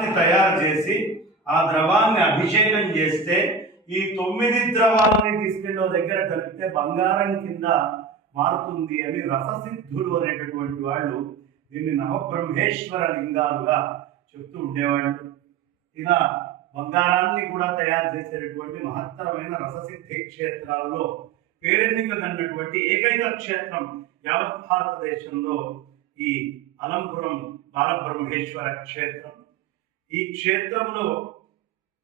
ద్రవాన్ని తయారు చేసి ఆ ద్రవాన్ని అభిషేకం చేస్తే ఈ 9 ద్రవాలని తీసుకెళ్ళి దగ్గర కలిపితే బంగారం కింద మారుతుంది అని రససిద్ధులు అనేటటువంటి వాళ్ళు దీన్ని నవబ్రహ్మేశ్వర లింగాలుగా చెప్తూ ఉండేవాళ్ళు. ఇలా బంగారాన్ని కూడా తయారు చేసేటటువంటి మహత్తరమైన రససిద్ధి క్షేత్రాల్లో పేరెన్నికన్నటువంటి ఏకైక క్షేత్రం యావత్ భారతదేశంలో ఈ అలంపురం బాలబ్రహ్మేశ్వర క్షేత్రం. ఈ క్షేత్రంలో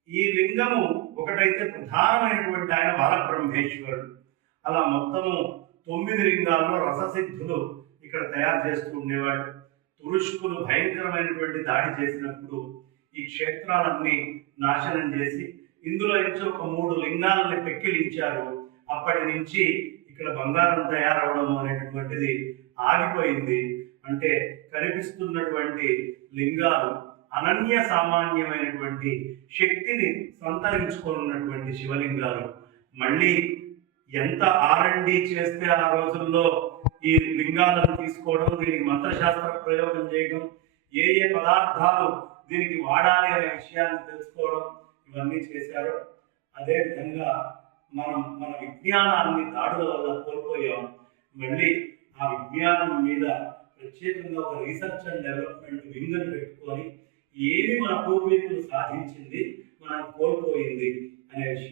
ఈ లింగము ఒకటైతే ప్రధానమైనటువంటి ఆయన బాలబ్రహ్మేశ్వరుడు. అలా మొత్తము 9 లింగాల్లో రససిద్ధులు ఇక్కడ తయారు చేస్తూ ఉండేవాడు. తురుష్కులు భయంకరమైనటువంటి దాడి చేసినప్పుడు ఈ క్షేత్రాలన్నీ నాశనం చేసి ఇందులో నుంచి ఒక 3 లింగాలని పెక్కిలించారు. అప్పటి నుంచి ఇక్కడ బంగారం తయారవడం అనేటటువంటిది ఆగిపోయింది. అంటే కనిపిస్తున్నటువంటి లింగాలు అనన్య సామాన్యమైనటువంటి శక్తిని సంతరించుకున్నటువంటి శివలింగాలు. మళ్ళీ ఎంత R&D చేస్తే ఆ రోజుల్లో ఈ లింగాలను తీసుకోవడం, దీనికి మంత్రశాస్త్ర ప్రయోగం చేయడం, ఏ ఏ పదార్థాలు దీనికి వాడాలి అనే విషయాన్ని తెలుసుకోవడం, ఇవన్నీ చేశారో అదేవిధంగా మన విజ్ఞానాన్ని దాడుల వల్ల కోల్పోయాం. మళ్ళీ ఆ విజ్ఞానం మీద ప్రత్యేకంగా ఒక రీసెర్చ్ అండ్ డెవలప్మెంట్ వింగ్ని పెట్టుకొని ఏమి మన పూర్వీకులు సాధించింది మనం కోల్పోయింది అనే విషయం